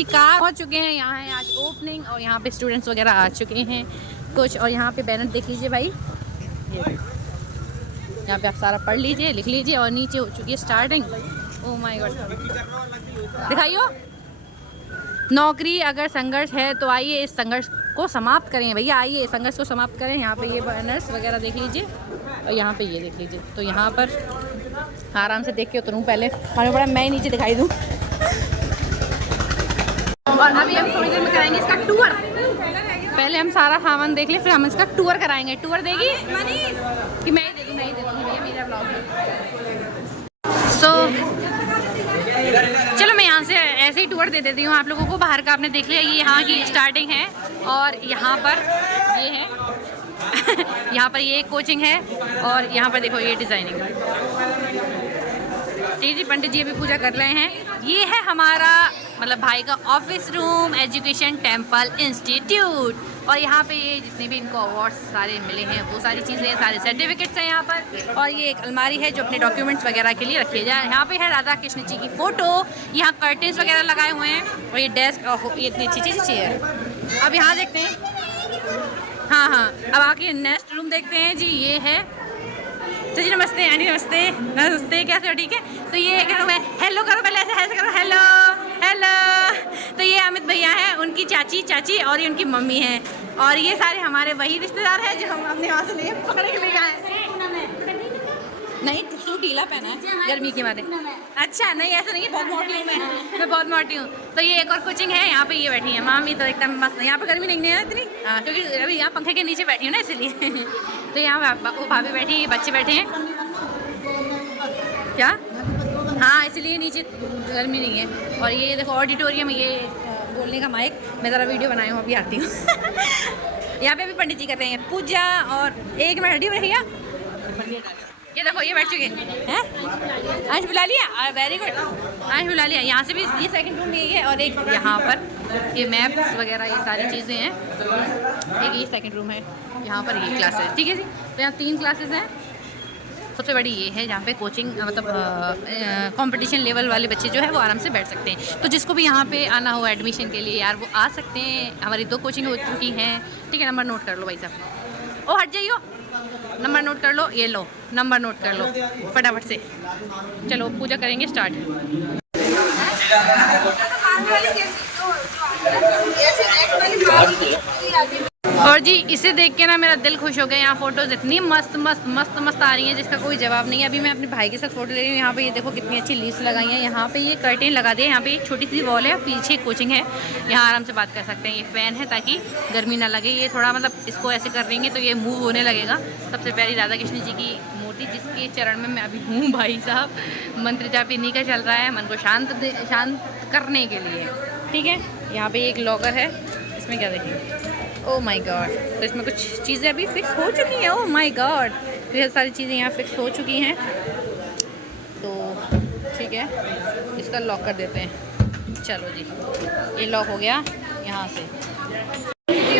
जी car पहुँच चुके हैं। यहाँ है आज ओपनिंग और यहाँ पे स्टूडेंट्स वगैरह आ चुके हैं कुछ। और यहाँ पे बैनर देख लीजिए भाई, ये यहाँ पे आप सारा पढ़ लीजिए, लिख लीजिए। और नीचे हो चुकी है स्टार्टिंग। ओह माय गॉड, दिखाइयो। नौकरी अगर संघर्ष है तो आइए इस संघर्ष को समाप्त करें। भैया आइए संघर्ष को समाप्त करें। यहाँ पे ये बैनर्स वगैरह देख लीजिए और यहाँ पे ये देख लीजिए। तो यहाँ पर आराम से देख के उतरूँ पहले, हमें बड़ा मैं ही नीचे दिखाई दूँ। और अभी हम थोड़ी देर में कराएंगे इसका टूर। पहले हम सारा सामान देख लें, फिर हम इसका टूर कराएंगे। टूर देगी कि मैं ही दे दूँगी? भैया मेरा ब्लॉग है। सो चलो मैं यहाँ से ऐसे ही टूर दे देती हूँ आप लोगों को। बाहर का आपने देख लिया, ये यहाँ की स्टार्टिंग है और यहाँ पर ये है यहाँ पर ये कोचिंग है और यहाँ पर देखो ये डिज़ाइनिंग। जी पंडित जी अभी पूजा कर रहे हैं। ये है हमारा मतलब भाई का office room, education temple institute. और यहाँ पे ये जितने भी इनको अवार्ड्स सारे मिले हैं वो सारी चीज़ें, सारे सर्टिफिकेट्स हैं यहाँ पर। और ये एक अलमारी है जो अपने डॉक्यूमेंट्स वगैरह के लिए रखे जाए। यहाँ पे है राधा कृष्ण जी की फ़ोटो, यहाँ कर्टेंस वगैरह लगाए हुए हैं और ये डेस्क, ये इतनी अच्छी चीज़ चेयर। अब यहाँ देखते हैं, हाँ अब आके नेक्स्ट रूम देखते हैं जी। ये है तो जी नमस्ते आंटी, नमस्ते कैसे हो? ठीक है। तो ये क्या रूम है? हेलो करो पहले, ऐसे करो, हेलो हेलो। तो ये अमित भैया हैं, उनकी चाची और ये उनकी मम्मी हैं। और ये सारे हमारे वही रिश्तेदार हैं जो हम अपने वहाँ से लिए पकड़ के ले गए हैं। नहीं सूट ढीला पहना है गर्मी के मारे। अच्छा नहीं ऐसा नहीं है, बहुत मोटी हूँ मैं बहुत मोटी हूँ। तो ये एक और कोचिंग है, यहाँ पे ये बैठी है मामी, तो एकदम मस्त। यहाँ पे गर्मी नहीं है इतनी, क्योंकि अभी यहाँ पंखे के नीचे बैठी हूँ ना इसलिए। तो यहाँ वो भाभी बैठी है, बच्चे बैठे हैं क्या? हाँ इसलिए नीचे गर्मी नहीं है। और ये देखो ऑडिटोरियम, ये बोलने का माइक। मैं ज़रा वीडियो बनाई हूँ, अभी आती हूँ। यहाँ पे भी पंडित जी कर रहे हैं पूजा। और एक मिनट हटी भैया, ये देखो ये बैठ चुके हैं। आज बुला लिया, वेरी गुड, आज बुला लिया। यहाँ से भी ये सेकंड रूम यही है और एक यहाँ पर ये मैप्स वगैरह ये सारी चीज़ें हैं। एक ये सेकंड रूम है, यहाँ पर ये क्लास है। ठीक है जी। तो यहाँ 3 क्लासेस हैं। सबसे बड़ी ये है जहाँ पे कोचिंग मतलब कंपटीशन लेवल वाले बच्चे जो है वो आराम से बैठ सकते हैं। तो जिसको भी यहाँ पे आना हो एडमिशन के लिए यार वो आ सकते हैं। हमारी 2 कोचिंग हो चुकी हैं। ठीक है, नंबर नोट कर लो भाई साहब। ओ हट जाइयो, नंबर नोट कर लो, ये लो नंबर नोट कर लो फटाफट से। चलो पूजा करेंगे स्टार्ट। और जी इसे देख के ना मेरा दिल खुश हो गया। यहाँ फोटोज इतनी मस्त आ रही हैं जिसका कोई जवाब नहीं है। अभी मैं अपने भाई के साथ फोटो ले रही हूँ। यहाँ पे ये देखो कितनी अच्छी लीव्स लगाई हैं। यहाँ पे ये कर्टेन लगा दिए। यहाँ पे एक छोटी सी वॉल है, पीछे कोचिंग है, यहाँ आराम से बात कर सकते हैं। ये फ़ैन है ताकि गर्मी ना लगे। ये थोड़ा मतलब इसको ऐसे कर देंगे तो ये मूव होने लगेगा। सबसे पहली राधा कृष्ण जी की मूर्ति जिसके चरण में मैं अभी हूँ भाई साहब। मंत्र जाप इन्हीं का चल रहा है मन को शांत करने के लिए। ठीक है, यहाँ पे एक लॉकर है, इसमें क्या देखेंगे? ओह माय गॉड, तो इसमें कुछ चीज़ें अभी फिक्स हो चुकी हैं। ओह माय गॉड, तो ये सारी चीज़ें यहाँ फिक्स हो चुकी हैं। तो ठीक है, इसका लॉक कर देते हैं। चलो जी, ये लॉक हो गया यहाँ से।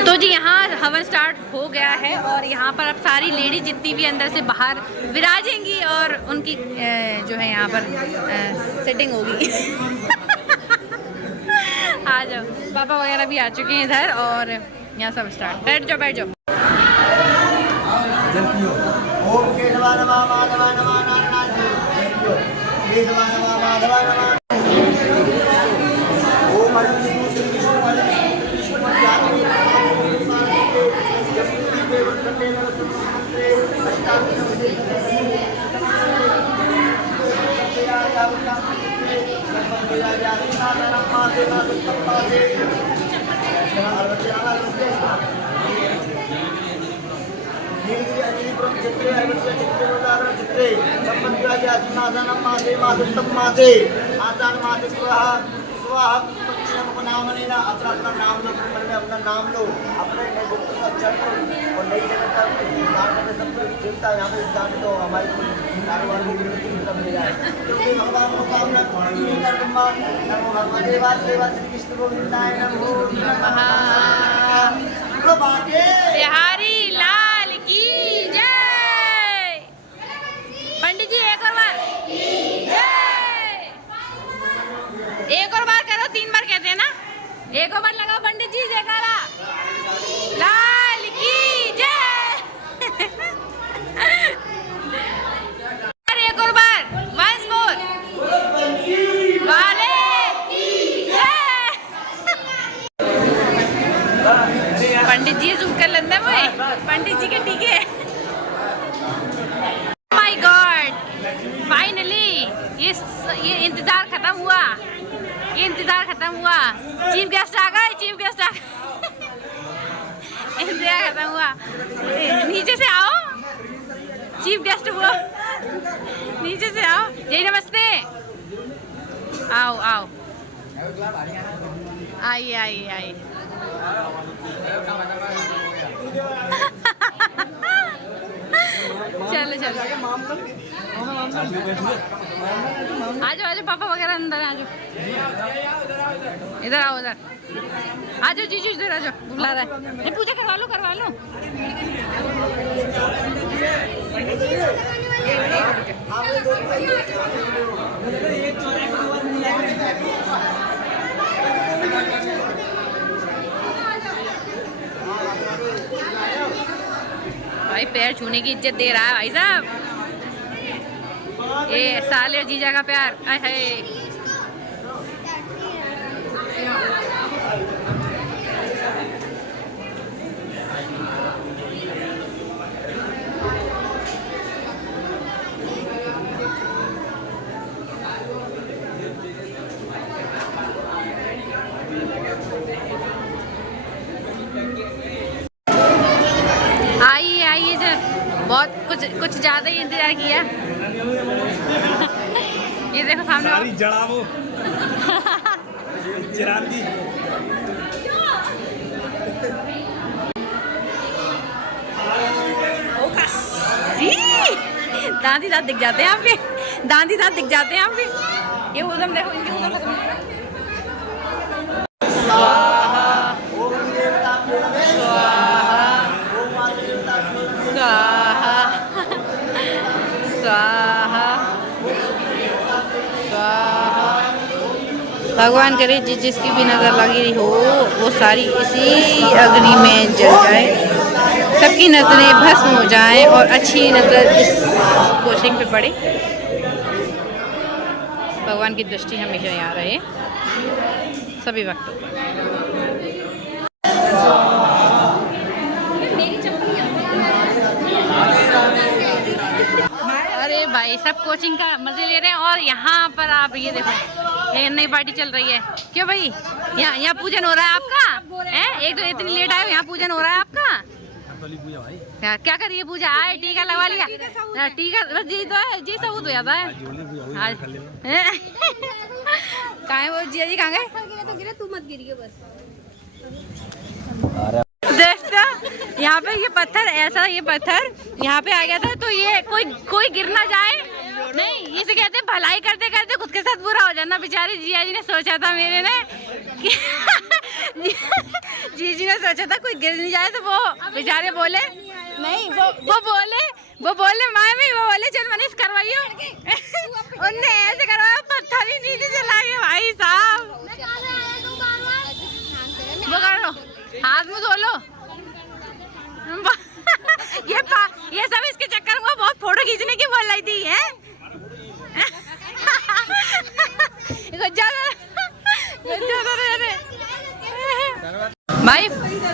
तो जी यहाँ हवन स्टार्ट हो गया है और यहाँ पर अब सारी लेडीज जितनी भी अंदर से बाहर विराजेंगी और उनकी जो है यहाँ पर सेटिंग होगी। आ जाओ, पापा वगैरह भी आ चुके हैं इधर और यहाँ सब स्टार्ट। बैठ जाओ बैठ जाओ। अपना नाम लो, में अपना नाम लो, अपने नए बुक को अक्षर करो और नई जगह का निर्माण करने सब कुछ चिंता यहाँ पे स्टार्ट तो हमारी कारोबार को मिल जाए। क्योंकि भगवान को कामना नमो भगवते वासुदेवा श्री कृष्ण गोविंदाय नमो नमः। बिहारी लाल की जय। पंडित जी एक और बार जय। एक और बार करो, 3 बार कहते हैं ना। एक और बार लगाओ पंडित जी जयकारा। लाल की जय। अरे एक और बार, वंस मोर। वाले की जय। पंडित जी झूठ कर लेते हैं पंडित जी के टीके। माय गॉड, फाइनली ये इंतजार खत्म हुआ। ये इंतजार खत्म हुआ। चीफ गेस्ट आ गए, चीफ गेस्ट आ गए। इंतजार खत्म हुआ। नीचे से आओ, चीफ गेस्ट हुआ। नीचे से आओ। जय नमस्ते। आओ आओ, आइए आइए आइए। चलो चलो, आ जाओ आ जाओ पापा वगैरह अंदर आ जाओ। इधर आओ, इधर आ जाओ जीजू, इधर आ जाओ, बुला रहा है। नहीं पूजा करवा लो, करवा लो। भाई पैर छूने की इज्जत दे रहा है भाई साहब। ये साले और जीजा का प्यार। आय हाय। आइए आइए सर, बहुत कुछ ज़्यादा ही इंतजार किया। ये देखो सामने सारी जड़ा वो चिरांदी। दांती दांत दिख जाते हैं आपके, दांती दांत दिख जाते हैं आपके। ये उधम देखो, इनके उधम खत्म। भगवान करे जिसकी भी नज़र लगी हो वो सारी इसी अग्नि में जल जाए, सबकी नज़रें भस्म हो जाएं और अच्छी नज़र इस कोचिंग पे पड़े। भगवान की दृष्टि हमेशा यहाँ रहे सभी वक्तों पर। अरे भाई सब कोचिंग का मजे ले रहे हैं और यहाँ पर आप ये देखो, ये नई पार्टी चल रही है। क्यों भाई, यहाँ पूजन हो रहा है आपका? हैं? एक तो इतनी लेट आए हो, यहाँ पूजन हो रहा है आपका? क्या करिए पूजा? आए टीका लगवा लिया, टीका बस जी तो है, जी सब हो जाता है। कहाँ है वो जिया जी, कहाँ गए? तू मत गिरिए बस। देखता यहाँ पे ये पत्थर, ऐसा ये पत्थर यहाँ पे आ गया था, तो ये कोई गिर ना जाए। नहीं, इसे कहते हैं भलाई करते करते खुद के साथ बुरा हो जाना। बेचारी जिया जी ने सोचा था, मेरे ने कि जी ने सोचा था कोई गिर नहीं जाए, तो वो बेचारे बोले नहीं, वो बोले मामी, वो बोले चल मनीष करवाइयो। उनने ऐसे करवाया, पत्थर ही नीचे चला गया भाई साहब। वो करो, हाथ मुँह धो लो। ये सब इसके चक्कर में बहुत फोटो खींचने की बोल रही थी है। भाई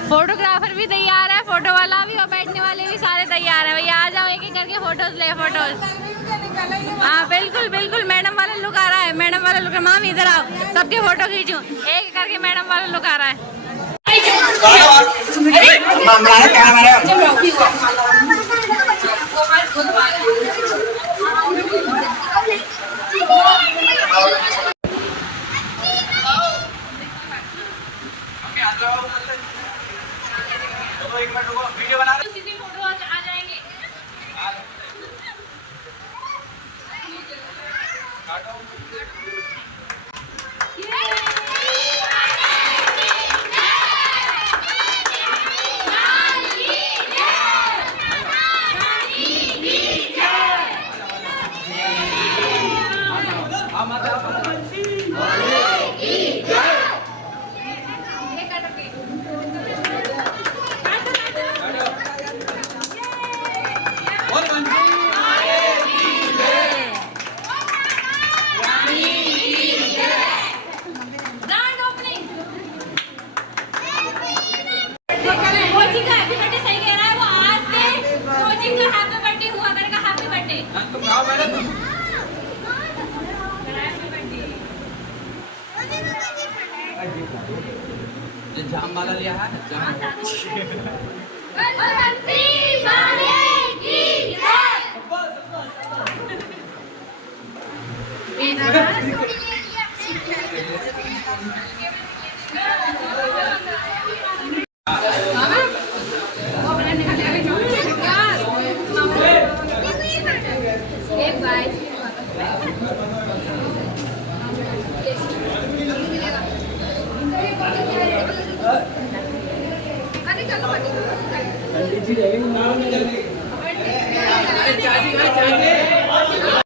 फोटोग्राफर भी तैयार है, फोटो वाला भी और बैठने वाले भी सारे तैयार है। भैया आ जाओ, एक एक करके फोटोज ले, फोटोज। हाँ बिल्कुल बिल्कुल, मैडम वाला लुक आ रहा है, मैडम वाला लुक। माम इधर आओ, सबके फोटो खींचूं, एक करके मैडम वाला लुक आ रहा है। वीडियो बना रहे फोटो आ जाएंगे। जाम वाला लिया है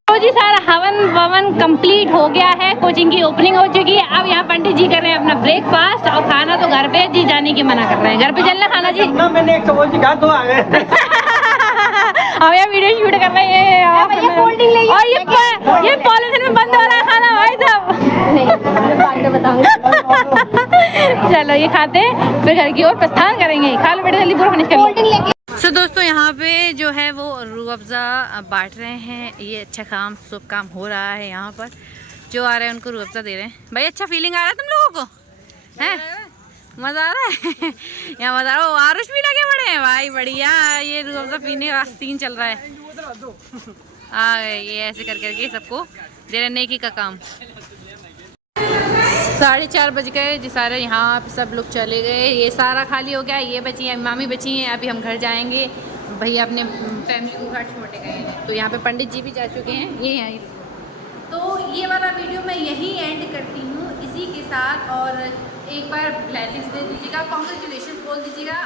तो जी सारा हवन ववन कंप्लीट हो गया है, कोचिंग की ओपनिंग हो चुकी है। अब यहाँ पंडित जी कर रहे हैं अपना ब्रेकफास्ट और खाना तो घर पे जी जाने की मना कर रहे हैं। घर पे चलना खाना जी ना मैंने एक समोसे खा तो आ गए। अब यहाँ वीडियो शूट कर रहे हैं और ये पॉलिथीन में बंद हो रहा है खाना भाई साहब। चलो ये खाते हैं फिर घर की ओर प्रस्थान करेंगे। खा लो बेटा जल्दी पूरा फिनिश कर लो। सो दोस्तों यहाँ पे जो है वो रूह अफ़ज़ा बांट रहे हैं। ये अच्छा काम शुभ काम हो रहा है। यहाँ पर जो आ रहे हैं उनको रूह अफ़ज़ा दे रहे हैं। भाई अच्छा फीलिंग आ रहा है तुम लोगों को? हैं मज़ा आ रहा है? यहाँ मज़ा आ रहा है। आरुष भी लगे पड़े हैं भाई, बढ़िया। ये रूह अफ़ज़ा पीने का सीन चल रहा है। ये ऐसे कर करके सबको दे रहे नेकी का काम। 4:30 बज गए जी सारे। यहाँ पे सब लोग चले गए, ये सारा खाली हो गया। ये बची हैं, मामी बची हैं। अभी हम घर जाएंगे, भैया अपने फैमिली को घर छोड़ गए हैं। तो यहाँ पे पंडित जी भी जा चुके हैं, ये हैं। तो ये वाला वीडियो मैं यहीं एंड करती हूँ इसी के साथ। और एक बार ब्लेसिंग्स दे दीजिएगा, कॉन्ग्रेचुलेशन बोल दीजिएगा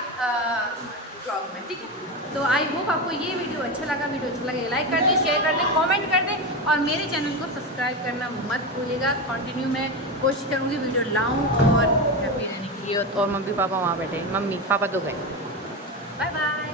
ब्लॉग में, ठीक है? तो आई होप आपको ये वीडियो अच्छा लगा। वीडियो अच्छा लगे लाइक कर दें, शेयर कर दें, कमेंट कर दें और मेरे चैनल को सब्सक्राइब करना मत भूलिएगा। कंटिन्यू मैं कोशिश करूँगी वीडियो लाऊं और हैप्पी रहने की। और मम्मी पापा वहाँ बैठे, मम्मी पापा तो गए। Bye bye.